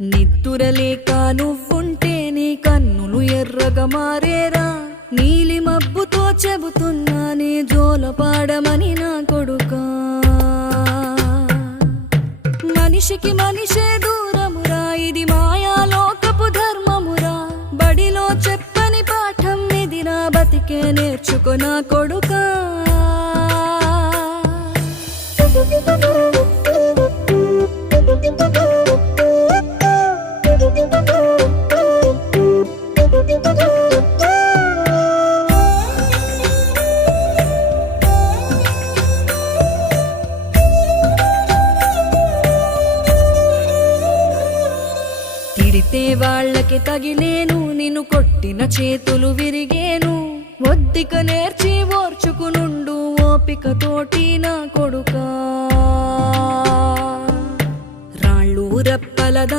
నిద్దురలేక నువ్వుంటే నీ కన్నులు ఎర్రగా మారేరా. నీలి మబ్బుతో చెబుతున్నానే జోలపాడమని నా కొడుకా. మనిషికి మనిషే దూరమురా, ఇది మాయాలోకపు ధర్మమురా. బడిలో చెప్పని పాఠం ఇది, నా బతికే నేర్చుకో నా కొడుకా. తిడితే వాళ్ళకి తగిలేను, నిన్ను కొట్టిన చేతులు విరిగేను. ఒద్దిక నేర్చి ఓర్చుకునుండు ఓపికతోటి నా కొడుకా. రాళ్ళు రప్పలదా